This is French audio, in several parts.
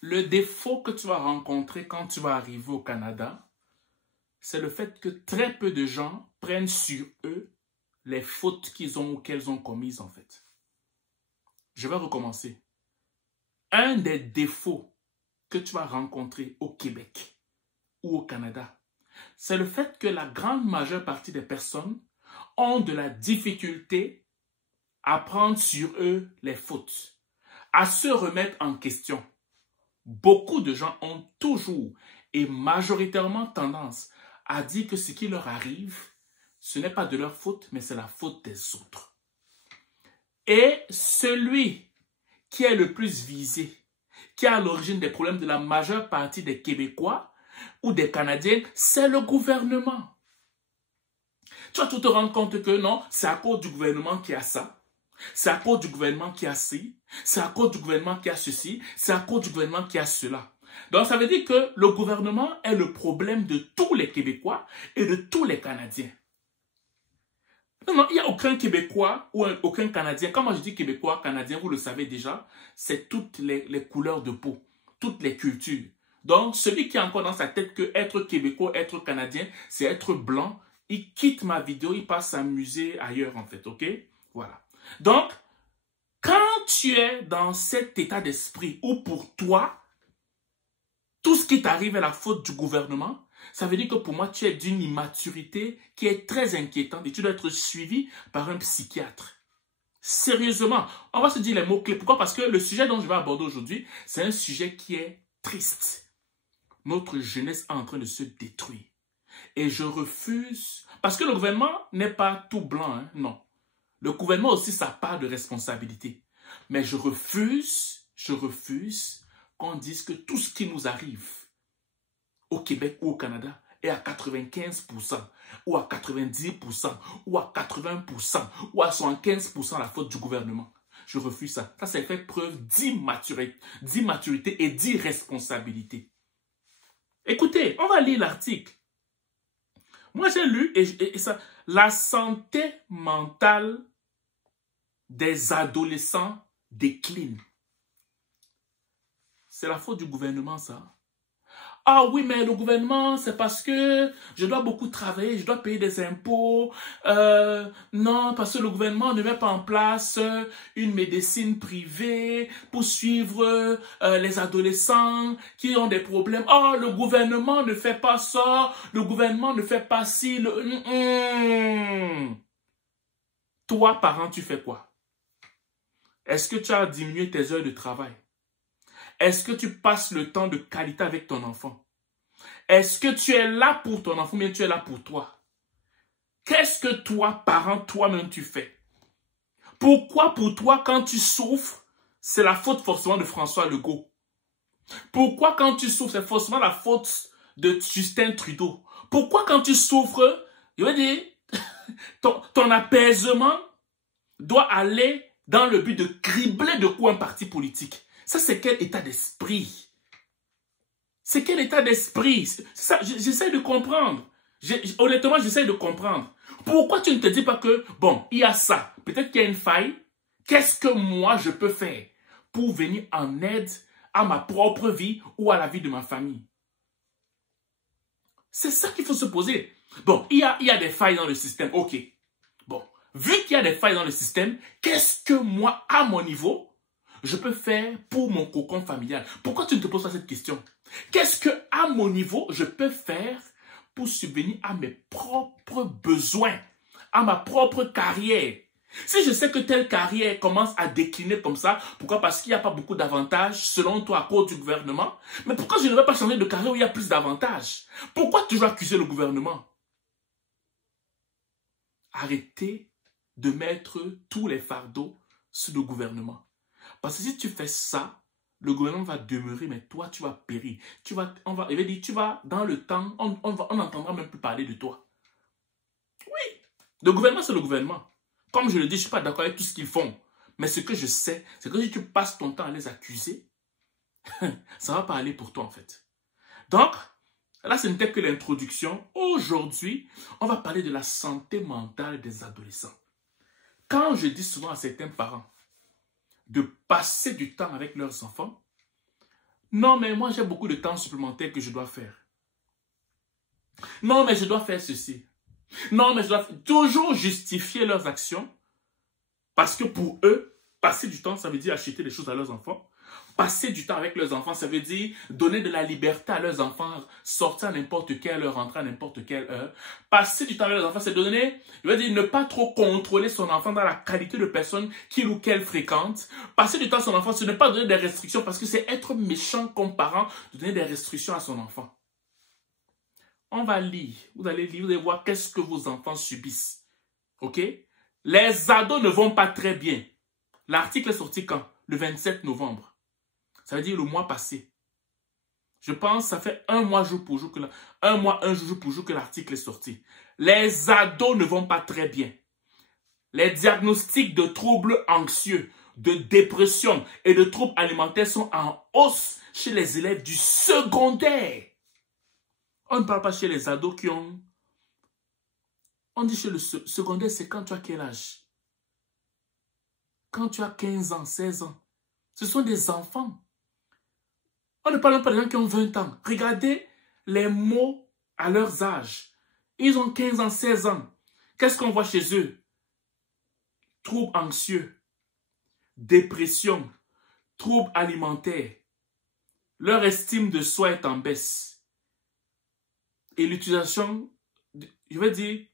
Le défaut que tu vas rencontrer quand tu vas arriver au Canada, c'est le fait que très peu de gens prennent sur eux les fautes qu'ils ont ou qu'elles ont commises en fait. Je vais recommencer. Un des défauts que tu vas rencontrer au Québec ou au Canada, c'est le fait que la grande majeure partie des personnes ont de la difficulté à prendre sur eux les fautes, à se remettre en question. Beaucoup de gens ont toujours et majoritairement tendance à dire que ce qui leur arrive, ce n'est pas de leur faute, mais c'est la faute des autres. Et celui qui est le plus visé, qui est à l'origine des problèmes de la majeure partie des Québécois ou des Canadiens, c'est le gouvernement. Tu vas tout te rendre compte que non, c'est à cause du gouvernement qui a ça, c'est à cause du gouvernement qui a ci, c'est à cause du gouvernement qui a ceci, c'est à cause du gouvernement qui a cela. Donc ça veut dire que le gouvernement est le problème de tous les Québécois et de tous les Canadiens. Non, il n'y a aucun Québécois ou aucun Canadien. Quand moi je dis Québécois, Canadien, vous le savez déjà, c'est toutes les couleurs de peau, toutes les cultures. Donc, celui qui a encore dans sa tête que être Québécois, être Canadien, c'est être blanc, il quitte ma vidéo, il passe s'amuser ailleurs en fait, ok? Voilà. Donc, quand tu es dans cet état d'esprit où pour toi, tout ce qui t'arrive est la faute du gouvernement, ça veut dire que pour moi, tu es d'une immaturité qui est très inquiétante et tu dois être suivi par un psychiatre. Sérieusement, on va se dire les mots-clés. Pourquoi? Parce que le sujet dont je vais aborder aujourd'hui, c'est un sujet qui est triste. Notre jeunesse est en train de se détruire. Et je refuse, parce que le gouvernement n'est pas tout blanc, hein, non. Le gouvernement a aussi sa part de responsabilité. Mais je refuse qu'on dise que tout ce qui nous arrive au Québec ou au Canada est à 95% ou à 90% ou à 80% ou à 75% la faute du gouvernement. Je refuse ça. Ça, c'est fait preuve d'immaturité et d'irresponsabilité. Écoutez, on va lire l'article. Moi, j'ai lu et ça, la santé mentale des adolescents décline. C'est la faute du gouvernement, ça. Ah oui, mais le gouvernement, c'est parce que je dois beaucoup travailler, je dois payer des impôts. Non, parce que le gouvernement ne met pas en place une médecine privée pour suivre les adolescents qui ont des problèmes. Oh, le gouvernement ne fait pas ça, le gouvernement ne fait pas ci. Toi, parent, tu fais quoi? Est-ce que tu as diminué tes heures de travail? Est-ce que tu passes le temps de qualité avec ton enfant? Est-ce que tu es là pour ton enfant ou bien tu es là pour toi? Qu'est-ce que toi, parent, toi-même tu fais? Pourquoi pour toi, quand tu souffres, c'est la faute forcément de François Legault? Pourquoi quand tu souffres, c'est forcément la faute de Justin Trudeau? Pourquoi quand tu souffres, je veux dire, ton apaisement doit aller dans le but de cribler de quoi un parti politique? Ça, c'est quel état d'esprit? C'est quel état d'esprit? Ça, j'essaie de comprendre. Honnêtement, j'essaie de comprendre. Pourquoi tu ne te dis pas que, bon, il y a ça, peut-être qu'il y a une faille. Qu'est-ce que moi, je peux faire pour venir en aide à ma propre vie ou à la vie de ma famille? C'est ça qu'il faut se poser. Bon, il y a des failles dans le système, ok. Bon, vu qu'il y a des failles dans le système, qu'est-ce que moi, à mon niveau, je peux faire pour mon cocon familial? Pourquoi tu ne te poses pas cette question? Qu'est-ce que, à mon niveau, je peux faire pour subvenir à mes propres besoins, à ma propre carrière? Si je sais que telle carrière commence à décliner comme ça, pourquoi? Parce qu'il n'y a pas beaucoup d'avantages, selon toi, à cause du gouvernement. Mais pourquoi je ne vais pas changer de carrière où il y a plus d'avantages? Pourquoi toujours accuser le gouvernement? Arrêtez de mettre tous les fardeaux sur le gouvernement. Parce que si tu fais ça, le gouvernement va demeurer, mais toi, tu vas périr. Tu vas dans le temps, on n'entendra même plus parler de toi. Oui, le gouvernement, c'est le gouvernement. Comme je le dis, je ne suis pas d'accord avec tout ce qu'ils font. Mais ce que je sais, c'est que si tu passes ton temps à les accuser, ça ne va pas aller pour toi, en fait. Donc, là, ce n'était que l'introduction. Aujourd'hui, on va parler de la santé mentale des adolescents. Quand je dis souvent à certains parents de passer du temps avec leurs enfants, Non, mais moi, j'ai beaucoup de temps supplémentaire que je dois faire. Non, mais je dois faire ceci. Non, mais je dois toujours justifier leurs actions parce que pour eux, passer du temps, ça veut dire acheter des choses à leurs enfants. Passer du temps avec leurs enfants, ça veut dire donner de la liberté à leurs enfants, sortir à n'importe quelle heure, rentrer à n'importe quelle heure. Passer du temps avec leurs enfants, c'est donner, je veux dire, ne pas trop contrôler son enfant dans la qualité de personne qu'il ou qu'elle fréquente. Passer du temps à son enfant, ce n'est pas donner des restrictions parce que c'est être méchant comme parent de donner des restrictions à son enfant. On va lire, vous allez lire, vous allez voir qu'est-ce que vos enfants subissent. Ok? Les ados ne vont pas très bien. L'article est sorti quand? Le 27 novembre. Ça veut dire le mois passé. Je pense que ça fait un mois jour pour jour que l'article est sorti. Les ados ne vont pas très bien. Les diagnostics de troubles anxieux, de dépression et de troubles alimentaires sont en hausse chez les élèves du secondaire. On ne parle pas chez les ados qui ont... On dit chez le secondaire, c'est quand tu as quel âge? Quand tu as 15 ans, 16 ans. Ce sont des enfants. On ne parle pas des gens qui ont 20 ans. Regardez les mots à leurs âges. Ils ont 15 ans, 16 ans. Qu'est-ce qu'on voit chez eux? Troubles anxieux, dépression, troubles alimentaires. Leur estime de soi est en baisse. Et l'utilisation, je vais dire,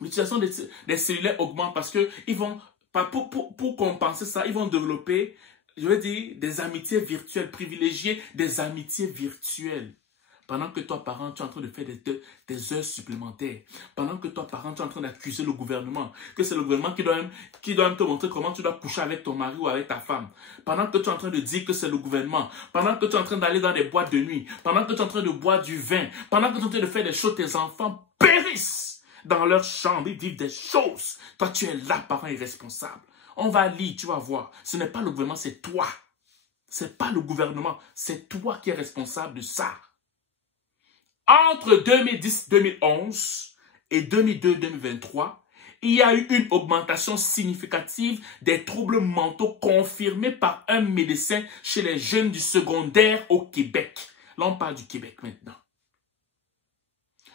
l'utilisation des cellulaires augmente parce que ils vont, pour compenser ça, ils vont développer, je veux dire, des amitiés virtuelles, privilégier des amitiés virtuelles. Pendant que toi, parent, tu es en train de faire des heures supplémentaires. Pendant que toi, parent, tu es en train d'accuser le gouvernement. Que c'est le gouvernement qui doit te montrer comment tu dois coucher avec ton mari ou avec ta femme. Pendant que tu es en train de dire que c'est le gouvernement. Pendant que tu es en train d'aller dans des boîtes de nuit. Pendant que tu es en train de boire du vin. Pendant que tu es en train de faire des choses, tes enfants périssent dans leur chambre. Ils vivent des choses. Toi, tu es là, parent irresponsable. On va lire, tu vas voir. Ce n'est pas le gouvernement, c'est toi. Ce n'est pas le gouvernement, c'est toi qui es responsable de ça. Entre 2010-2011 et 2002-2023, il y a eu une augmentation significative des troubles mentaux confirmés par un médecin chez les jeunes du secondaire au Québec. Là, on parle du Québec maintenant.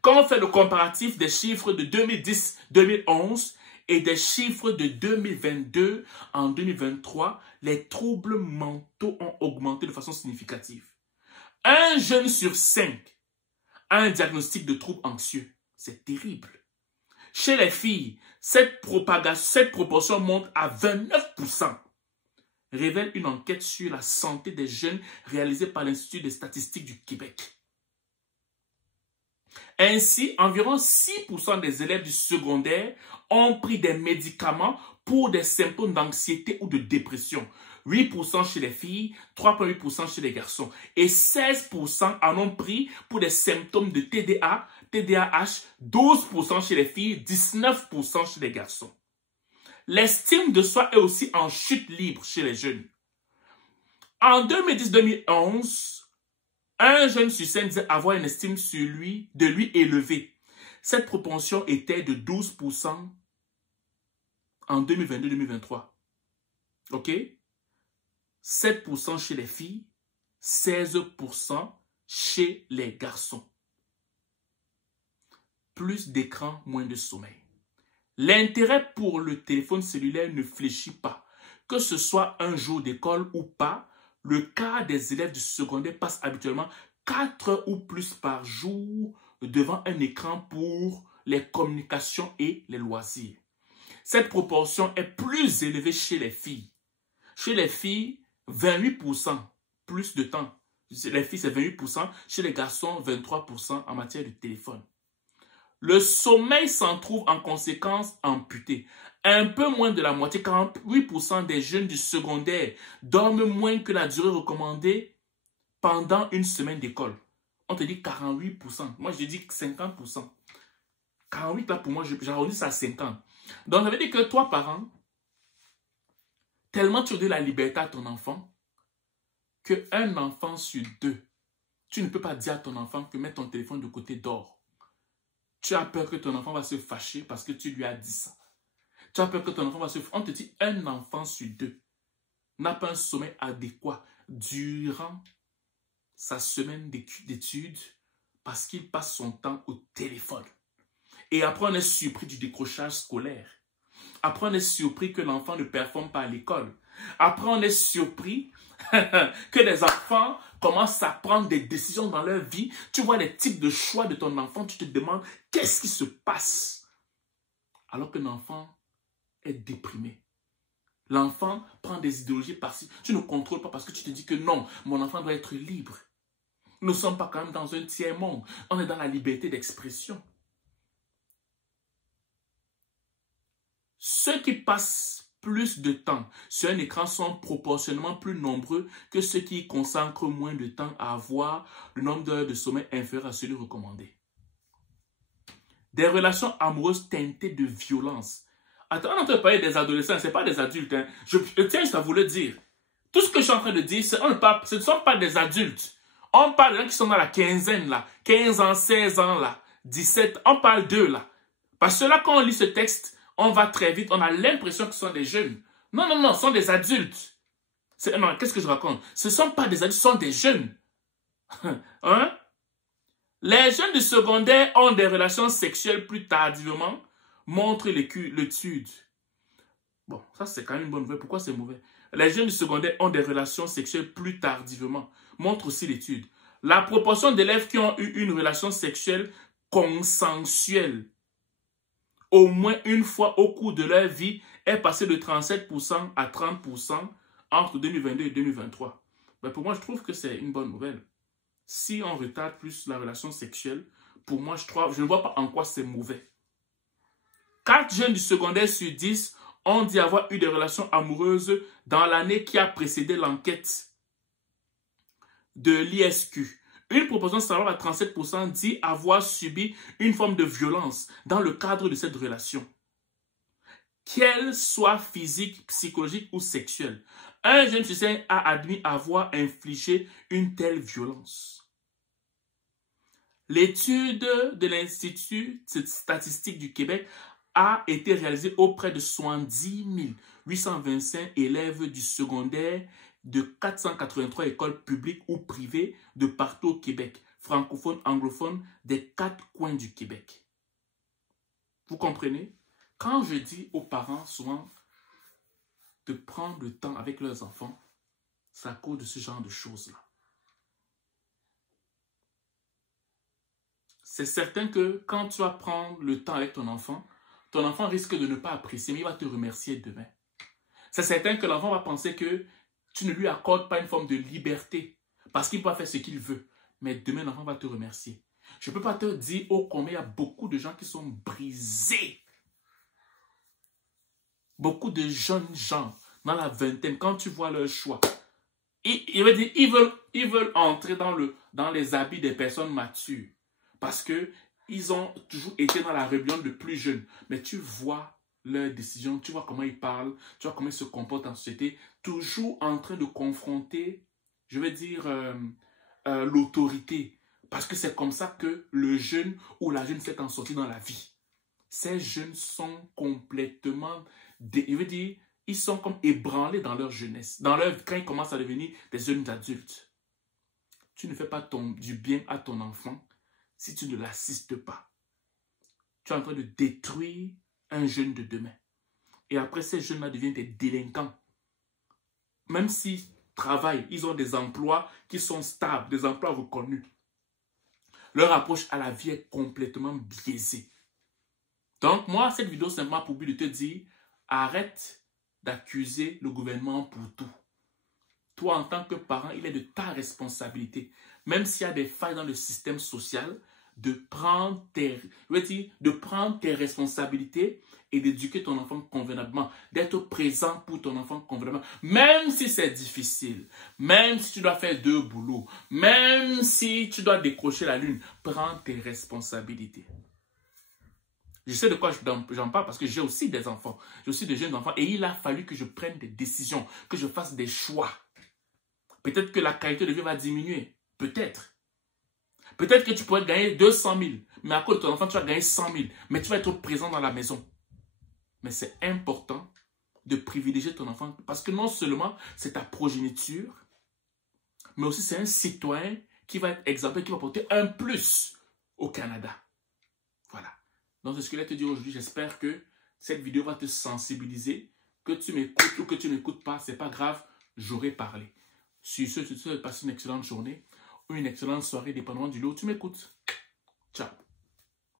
Quand on fait le comparatif des chiffres de 2010-2011 et des chiffres de 2022 en 2023, les troubles mentaux ont augmenté de façon significative. Un jeune sur 5 a un diagnostic de trouble anxieux. C'est terrible. Chez les filles, cette proportion monte à 29%. Révèle une enquête sur la santé des jeunes réalisée par l'Institut des statistiques du Québec. Ainsi, environ 6% des élèves du secondaire ont pris des médicaments pour des symptômes d'anxiété ou de dépression. 8% chez les filles, 3,8% chez les garçons. Et 16% en ont pris pour des symptômes de TDA, TDAH, 12% chez les filles, 19% chez les garçons. L'estime de soi est aussi en chute libre chez les jeunes. En 2010-2011, un jeune sur 5 disait avoir une estime de lui élevée. Cette proportion était de 12% en 2022-2023. OK? 7% chez les filles, 16% chez les garçons. Plus d'écran, moins de sommeil. L'intérêt pour le téléphone cellulaire ne fléchit pas. Que ce soit un jour d'école ou pas, le quart des élèves du secondaire passe habituellement 4 heures ou plus par jour devant un écran pour les communications et les loisirs. Cette proportion est plus élevée chez les filles. Chez les filles, 28% plus de temps. Les filles, c'est 28%. Chez les garçons, 23% en matière de téléphone. Le sommeil s'en trouve en conséquence amputé. Un peu moins de la moitié, 48% des jeunes du secondaire dorment moins que la durée recommandée pendant une semaine d'école. On te dit 48%. Moi, je dis 50%. 48, là, pour moi, j'arrondis ça à 50. Donc, ça veut dire que toi, parent, tellement tu donnes la liberté à ton enfant, qu'un enfant sur 2, tu ne peux pas dire à ton enfant que mets ton téléphone de côté, dors. Tu as peur que ton enfant va se fâcher parce que tu lui as dit ça. Tu as peur que ton enfant va se fâcher. On te dit un enfant sur 2 n'a pas un sommeil adéquat durant sa semaine d'études parce qu'il passe son temps au téléphone. Et après, on est surpris du décrochage scolaire. Après, on est surpris que l'enfant ne performe pas à l'école. Après, on est surpris que les enfants commencent à prendre des décisions dans leur vie. Tu vois les types de choix de ton enfant, tu te demandes qu'est-ce qui se passe alors qu'un enfant est déprimé. L'enfant prend des idéologies par-ci. Tu ne contrôles pas parce que tu te dis que non, mon enfant doit être libre. Nous ne sommes pas quand même dans un tiers monde. On est dans la liberté d'expression. Ceux qui passent plus de temps sur un écran sont proportionnellement plus nombreux que ceux qui y consacrent moins de temps à avoir le nombre d'heures de sommeil inférieur à celui recommandé. Des relations amoureuses teintées de violence. Attends, on est en train de parler des adolescents, ce n'est pas des adultes. Hein. Je tiens juste à vous le dire. Tout ce que je suis en train de dire, ce ne sont pas des adultes. On parle de gens qui sont dans la quinzaine, là, 15 ans, 16 ans, là, 17, on parle d'eux, là. Parce que là, quand on lit ce texte, on va très vite, on a l'impression que ce sont des jeunes. Non, non, non, ce sont des adultes. Non, qu'est-ce que je raconte? Ce ne sont pas des adultes, ce sont des jeunes. Hein? Les jeunes du secondaire ont des relations sexuelles plus tardivement, montre l'étude. Bon, ça c'est quand même une bonne nouvelle. Pourquoi c'est mauvais? Les jeunes du secondaire ont des relations sexuelles plus tardivement, montre aussi l'étude. La proportion d'élèves qui ont eu une relation sexuelle consensuelle au moins une fois au cours de leur vie est passée de 37% à 30% entre 2022 et 2023. Ben pour moi, je trouve que c'est une bonne nouvelle. Si on retarde plus la relation sexuelle, pour moi, je ne vois pas en quoi c'est mauvais. 4 jeunes du secondaire sur 10 ont dit avoir eu des relations amoureuses dans l'année qui a précédé l'enquête de l'ISQ. Une proportion salariale à 37% dit avoir subi une forme de violence dans le cadre de cette relation. Qu'elle soit physique, psychologique ou sexuelle. Un jeune sur 5 a admis avoir infligé une telle violence. L'étude de l'Institut statistique du Québec a été réalisée auprès de 70 825 élèves du secondaire de 483 écoles publiques ou privées de partout au Québec, francophones, anglophones, des 4 coins du Québec. Vous comprenez? Quand je dis aux parents souvent de prendre le temps avec leurs enfants, c'est à cause de ce genre de choses-là. C'est certain que quand tu vas prendre le temps avec ton enfant risque de ne pas apprécier, mais il va te remercier demain. C'est certain que l'enfant va penser que tu ne lui accordes pas une forme de liberté parce qu'il peut faire ce qu'il veut. Mais demain, l'enfant va te remercier. Je ne peux pas te dire combien il y a beaucoup de gens qui sont brisés. Beaucoup de jeunes gens dans la vingtaine, quand tu vois leur choix, ils veulent entrer dans les habits des personnes matures parce qu'ils ont toujours été dans la rébellion de plus jeunes. Mais tu vois leurs décisions, tu vois comment ils parlent, tu vois comment ils se comportent en société, toujours en train de confronter, je veux dire, l'autorité. Parce que c'est comme ça que le jeune ou la jeune s'est en sorti dans la vie. Ces jeunes sont complètement, ils sont comme ébranlés dans leur jeunesse, quand ils commencent à devenir des jeunes adultes. Tu ne fais pas du bien à ton enfant si tu ne l'assistes pas. Tu es en train de détruire un jeune de demain. Et après, ces jeunes-là deviennent des délinquants. Même s'ils travaillent, ils ont des emplois qui sont stables, des emplois reconnus. Leur approche à la vie est complètement biaisée. Donc, moi, cette vidéo, c'est simplement pour but de te dire, arrête d'accuser le gouvernement pour tout. Toi, en tant que parent, il est de ta responsabilité, même s'il y a des failles dans le système social, de prendre tes responsabilités et d'éduquer ton enfant convenablement, d'être présent pour ton enfant convenablement, même si c'est difficile, même si tu dois faire 2 boulots, même si tu dois décrocher la lune, prends tes responsabilités. Je sais de quoi j'en parle parce que j'ai aussi des enfants, j'ai aussi des jeunes enfants et il a fallu que je prenne des décisions, que je fasse des choix. Peut-être que la qualité de vie va diminuer, peut-être. Peut-être que tu pourrais gagner 200 000, mais à cause de ton enfant, tu vas gagner 100 000, mais tu vas être présent dans la maison. Mais c'est important de privilégier ton enfant parce que non seulement c'est ta progéniture, mais aussi c'est un citoyen qui va être exemplaire, qui va apporter un plus au Canada. Voilà. Donc, c'est ce que je voulais te dire aujourd'hui. J'espère que cette vidéo va te sensibiliser. Que tu m'écoutes ou que tu ne m'écoutes pas, c'est pas grave, j'aurai parlé. Sur ce, tu te passes une excellente journée ou une excellente soirée, dépendamment du lieu où tu m'écoutes. Ciao.